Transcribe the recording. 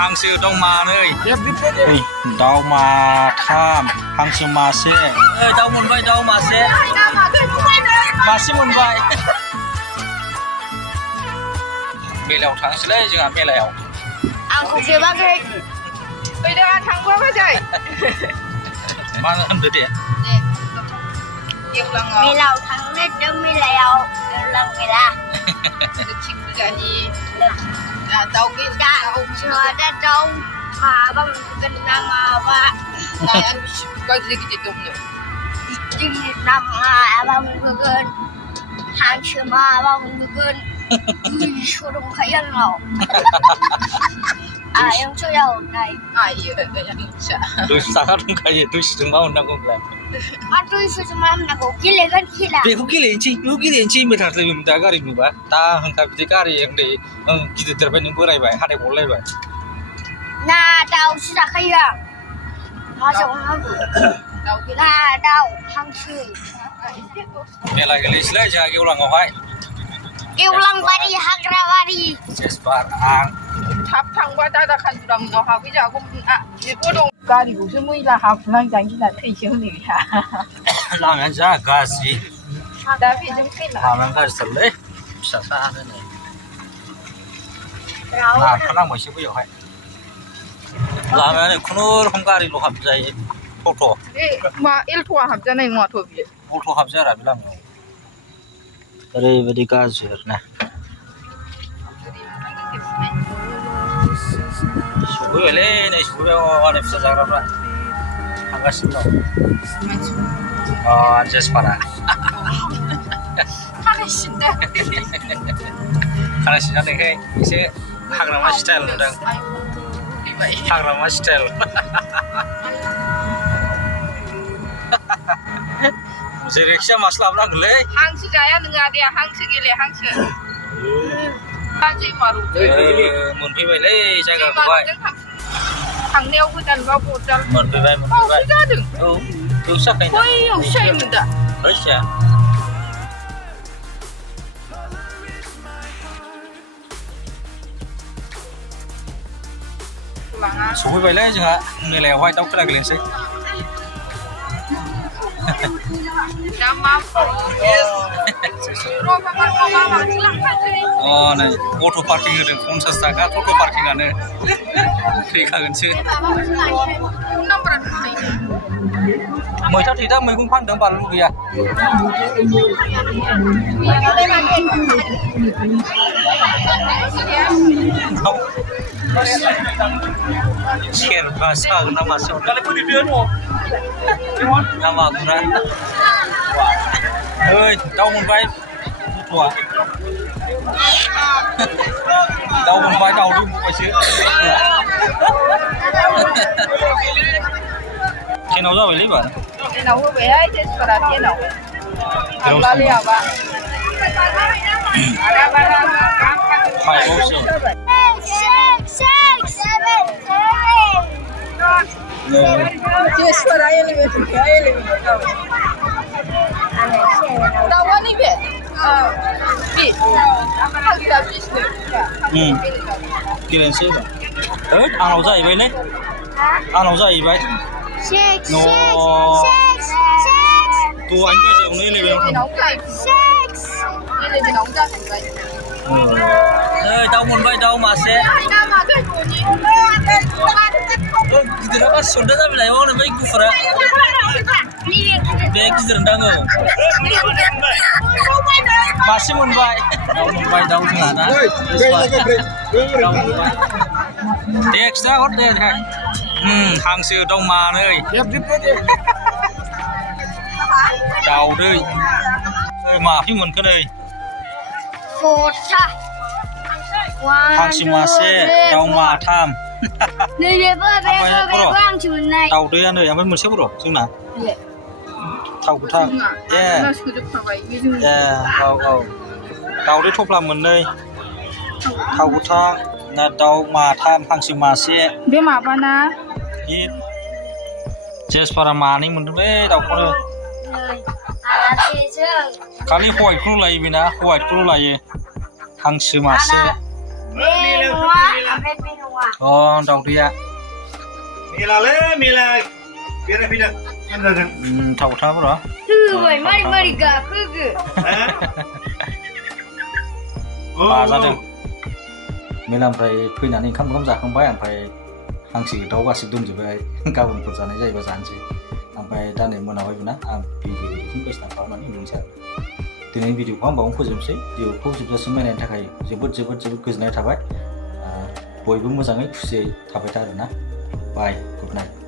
हांसो दाउ मानै दाउ माथाम हांसो मासे दाउ मोनबाय दाउ मासे मोनबाय मेलायाव थांसैलाय जोंहा मेलायाव आंखौ जेबाखै फैदो थांबाबो जाय मा होनदो दे मेलायाव थांनो मेलायाव मेला दाउ दाउ माबा मोनगोन ना माबा गिदिर ना माबा मोनगोन हांसो माबा मोनगोन 200 दंखायो आंनाव आयंसोयाव नाय आयो आयंसा 200 थाखा दंखायो 200 जों मा मोननांगौ होनब्ला मा 200 जों मा मोननांगौ गेलेगोन खेला बेखौ गेलेनोसै मेथार दा गारि नुबा दा होनखा बिदि गारि उन्दै गिदिर देरबाय नों बोरायबाय हाथाय गलायबाय ना दाउसो जाखायो आं मा जाबावनांगौ ना दाउ हांसो मेला गेलेनोसैलाय जोंहा गेवलाङावहाय गेवलांबारि हाग्राबारि जेसबार आं थाब थांबा दादा खानजुरा मोनाव हाबहैजागौमोन बेबो दं गारिखौसो मैला हाखुनांजानो गिना थैसो होनो गैया लामायानो जा गाज्रि दा बेजों फैला लामायानो गाज्रिथारलै फिसासानो नै नारखानांबायसो बैयावहाय लामायानो खुनुरुखुम गारिल' हाबजायो टट' बे मा एलट'आ हाबजानाय नङाथ' बियो अट' हाबजाया बे लामायाव ओरैबायदि गाज्रि आरोना सफैबायलै नै सफैबाय माने फिसा जाग्राफ्रा थांगासिनो दं जेसपारा खानाय सिनजानायखाय एसे हाग्रामा स्टाइल नुदों हाग्रामा स्टाइल जेरैखिया मासे लाबोनांगोनलै हांसो जाया नोङा दे हांसो गेले हांसो मोनफैबायलै जायगाखौहाय थांनायाव गोदानबा बरदाल मोनफैबाय जादों औ बेयावसो जाखायो बैयावसो जायोमोन दा बैसा सफैबायलै जोंहा मेलायावहाय दाउ खेला गेलेनोसै नै अट' पार्किं होदों 50 थाखा टट' पार्किंआनो थैखागोनसो मैथा थैथा मैगं फानदों बानलु गैया सेरबासो हागोन ना मासेयाव ना मागुरा ओइ दाउ मोनबाय गथ'आ दाउ मोनबाय दाउदै मोनबायसो टेनाव जाबायलै एबार टेनाव होबायहाय जेसपारा टेनाव थांलालै आबा फाइभआवसो जेसपारा एलिभेन दाउआ नैबे गेलेनोसै होद आंनाव जाहैबायलै आंनाव जाहैबाय दहायनि बायदियावनो एलेभेनाव जाहैबाय दाउ मोनबाय दाउ मासे गिदिराबा सन्दा जाबाय हनै बै गुफुरा बे गिदिर दाङो मासे मोनबाय दाउ जोंहा ना दे खिथा हर दे हांसो दाउ मानै दाउदै माफि मोनखो नै हांसो मासे दाउ माथाम दाउदैया नै ओमफ्राय मोनसे बर' जोंना थाव गोथां औ दाउदै थफ्ला मोननै थाव गोथां ना दाउ माथाम हांसो मासे बे माबाना जेसपारा मानै मोनदोंलै दाउखौनो खालि हवाइटखौल' लायो बेना हवाइटखौल' लायो हांसो मासे अ दाउदैया मेलालै मेला बेरायफैदों जादों थाव थाव र' होबाय मारै मारै गाखोगो बाजादों मेलानिफ्राय फैनानै ओंखाम जाखांबाय ओमफ्राय हांसो दाउ गासिबो दंजोबबाय गाबोनफोर जानाय जायोबा जानोसै ओमफ्राय दा नै मोनाबायबो ना आं भिडिअ बायदिसिना खालामनानै उन्दुनोसै आरो दिनैनि भिडिअखौ आं बावनो फोजोबनोसै भिडिअखौ जोबजासिम नायनायनि थाखाय जोबोद गोजोननाय थाबाय बयबो मोजाङै खुसियै थाबाय था आरोना बाय गुड नाइट